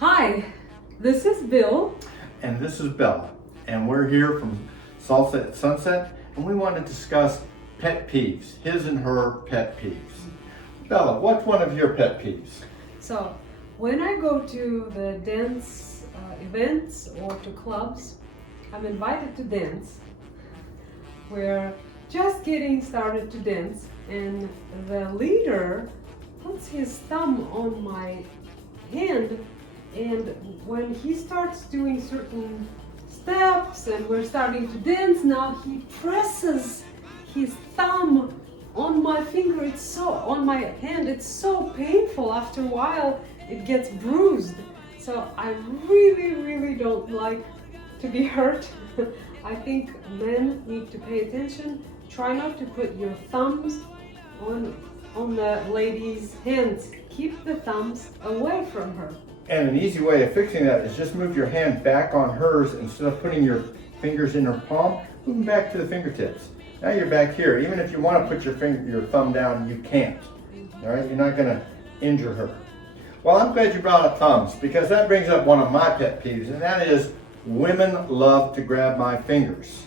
Hi, this is Bill. And this is Bella, and we're here from Salsa at Sunset, and we want to discuss pet peeves, his and her pet peeves. Bella, what's one of your pet peeves? So, when I go to the dance events or to clubs, I'm invited to dance. We're just getting started to dance, and the leader puts his thumb on my hand, and when he starts doing certain steps and we're starting to dance now, he presses his thumb on my finger. It's so on my hand, it's so painful. After a while it gets bruised, so I really don't like to be hurt. I think men need to pay attention. Try not to put your thumbs on the lady's hands. Keep the thumbs away from her. And an easy way of fixing that is just move your hand back on hers. Instead of putting your fingers in her palm, move them back to the fingertips. Now you're back here. Even if you want to put your thumb down, you can't. All right, you're not going to injure her. Well, I'm glad you brought up thumbs, because that brings up one of my pet peeves, and that is women love to grab my fingers.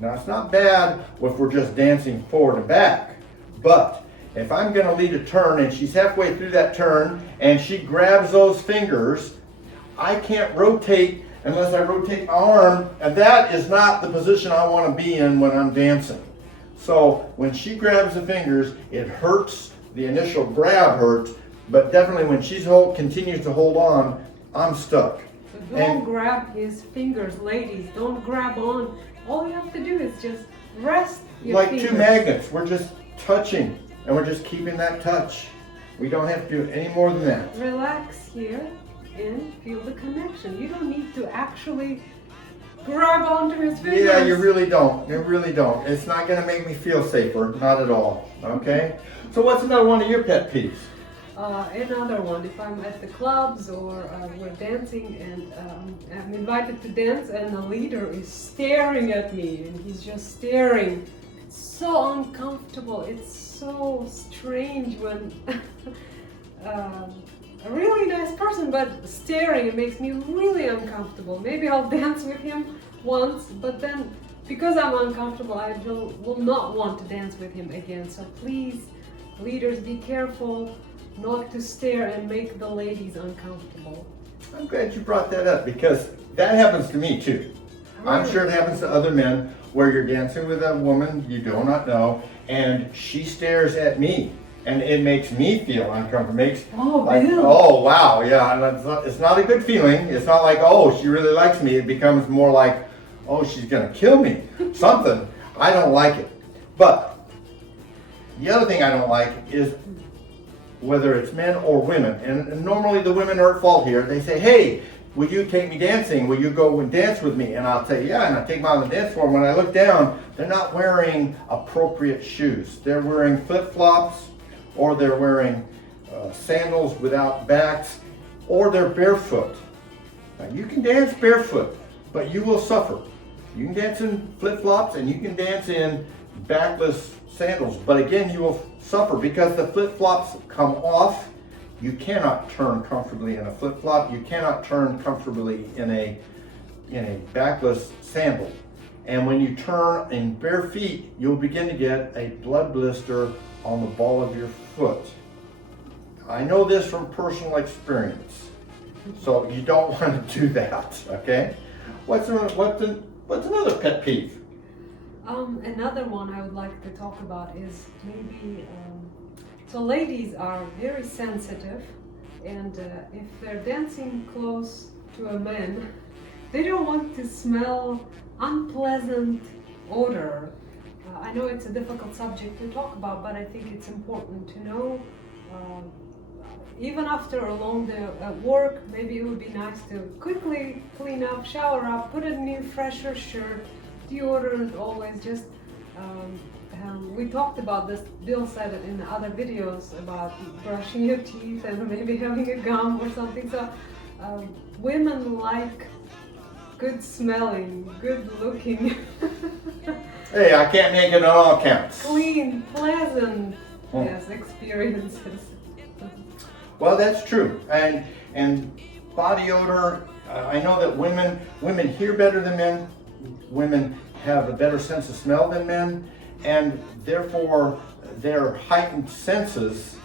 Now, it's not bad if we're just dancing forward and back, but if I'm going to lead a turn and she's halfway through that turn and she grabs those fingers, I can't rotate unless I rotate my arm, and that is not the position I want to be in when I'm dancing. So when she grabs the fingers, it hurts. The initial grab hurts, but definitely when she continues to hold on, I'm stuck. So don't grab his fingers, ladies. Don't grab on. All you have to do is just rest your fingers. Like two magnets, we're just touching. And we're just keeping that touch. We don't have to do any more than that. Relax here and feel the connection. You don't need to actually grab onto his fingers. Yeah, you really don't. You really don't. It's not going to make me feel safer. Not at all. Okay? So what's another one of your pet peeves? Another one, if I'm at the clubs or we're dancing and I'm invited to dance and the leader is staring at me and he's just staring. It's so uncomfortable. It's so strange when a really nice person but staring, it makes me really uncomfortable. Maybe I'll dance with him once, but then because I'm uncomfortable, I will not want to dance with him again. So please, leaders, be careful not to stare and make the ladies uncomfortable. I'm glad you brought that up, because that happens to me too. I'm sure it happens to other men where you're dancing with a woman you do not know and she stares at me and it makes me feel uncomfortable. Oh wow, yeah, and it's not a good feeling. It's not like, oh, she really likes me. It becomes more like, oh, she's gonna kill me. Something. I don't like it. But the other thing I don't like is whether it's men or women, and normally the women are at fault here. They say, hey, will you take me dancing? Will you go and dance with me? And I'll say, yeah, and I take them out on the dance floor. When I look down, they're not wearing appropriate shoes. They're wearing flip-flops, or they're wearing sandals without backs, or they're barefoot. Now, you can dance barefoot, but you will suffer. You can dance in flip-flops and you can dance in backless sandals, but again, you will suffer because the flip-flops come off. You cannot turn comfortably in a flip-flop. You cannot turn comfortably in a backless sandal. And when you turn in bare feet, you'll begin to get a blood blister on the ball of your foot. I know this from personal experience, so you don't want to do that. Okay? What's another pet peeve? Another one I would like to talk about is maybe. So ladies are very sensitive, and if they're dancing close to a man, they don't want to smell unpleasant odor. I know it's a difficult subject to talk about, but I think it's important to know. Even after a long day at work, maybe it would be nice to quickly clean up, shower up, put a new fresher shirt, deodorant always, just we talked about this, Bill said it in the other videos about brushing your teeth and maybe having a gum or something. So women like good smelling, good looking. Hey, I can't make it on all counts. Clean, pleasant, yes, experiences. Well, that's true. And body odor. I know that women hear better than men. Women have a better sense of smell than men, and therefore their heightened senses,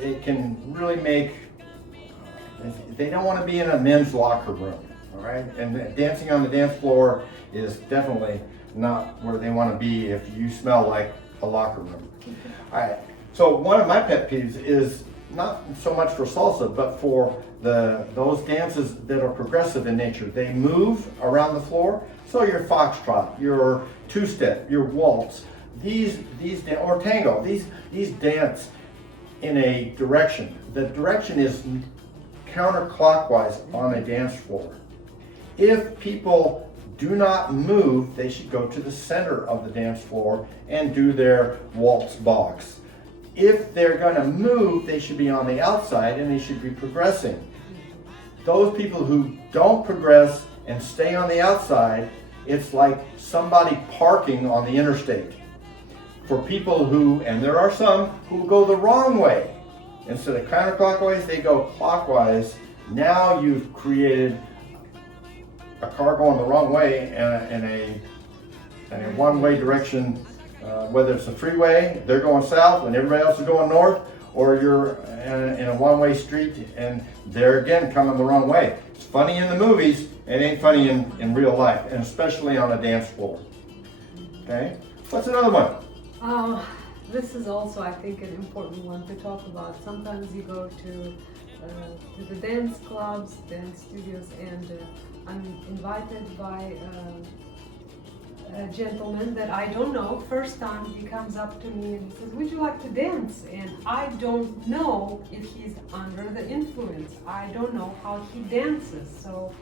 it can really make, they don't want to be in a men's locker room, all right? And dancing on the dance floor is definitely not where they want to be if you smell like a locker room. All right, so one of my pet peeves is not so much for salsa, but for those dances that are progressive in nature. They move around the floor. So your foxtrot, your two-step, your waltz, or tango, these dance in a direction. The direction is counterclockwise on a dance floor. If people do not move, they should go to the center of the dance floor and do their waltz box. If they're going to move, they should be on the outside and they should be progressing. Those people who don't progress and stay on the outside, it's like somebody parking on the interstate. For people who, and there are some, who go the wrong way. Instead of counterclockwise, they go clockwise. Now you've created a car going the wrong way in a one-way direction, whether it's a freeway, they're going south when everybody else is going north, or you're in a one-way street and they're again coming the wrong way. It's funny in the movies, it ain't funny in real life, and especially on a dance floor. Okay, what's another one? This is also, I think, an important one to talk about. Sometimes you go to the dance clubs, dance studios, and I'm invited by a gentleman that I don't know. First time he comes up to me and says, "Would you like to dance?" And I don't know if he's under the influence. I don't know how he dances. So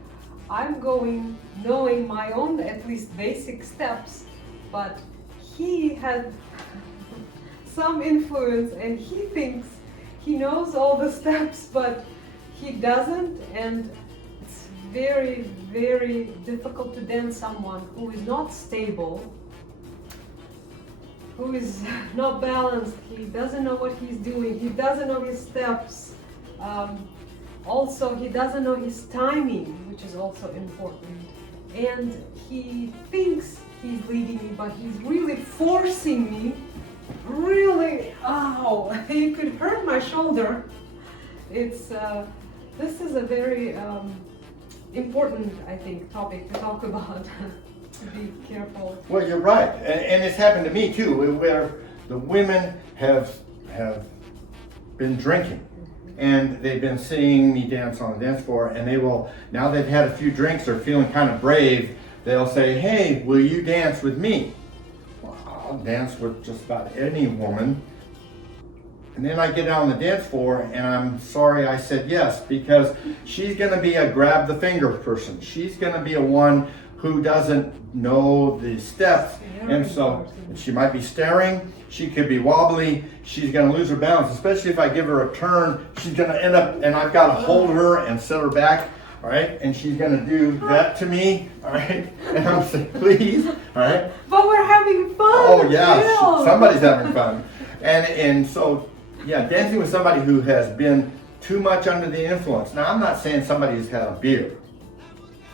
I'm going knowing my own, at least basic steps, but he had some influence and he thinks he knows all the steps, but he doesn't, and it's very, very difficult to dance someone who is not stable, who is not balanced, he doesn't know what he's doing, he doesn't know his steps. Also, he doesn't know his timing, which is also important. And he thinks he's leading me, but he's really forcing me. Really, ow, you could hurt my shoulder. It's, this is a very important, I think, topic to talk about. To be careful. Well, you're right, and it's happened to me too, where the women have been drinking. And they've been seeing me dance on the dance floor, and they will, now they've had a few drinks, they're feeling kind of brave, they'll say, "Hey, will you dance with me?" Well, I'll dance with just about any woman. And then I get out on the dance floor, and I'm sorry I said yes, because she's gonna be a grab the finger person. She's gonna be a one who doesn't know the steps, and so she might be staring, she could be wobbly, she's gonna lose her balance, especially if I give her a turn, she's gonna end up, and I've gotta hold her and set her back, all right? And she's gonna do that to me, all right? And I'm saying, please, all right? But we're having fun. Oh yeah, somebody's having fun. And so, yeah, dancing with somebody who has been too much under the influence. Now, I'm not saying somebody who's had a beer.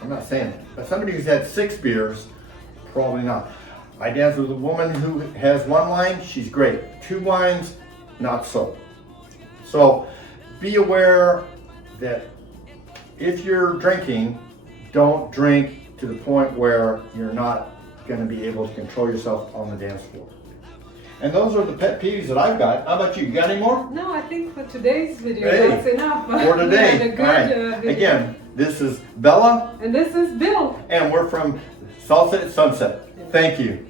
I'm not saying that. But somebody who's had 6 beers, probably not. I dance with a woman who has 1 wine, she's great. 2 wines, not so. So be aware that if you're drinking, don't drink to the point where you're not going to be able to control yourself on the dance floor. And those are the pet peeves that I've got. How about you? You got any more? No, I think for today's video, Hey, that's enough. For today. We had a good, All right. video. Again, this is Bella. And this is Bill. And we're from Salsa at Sunset. Thank you.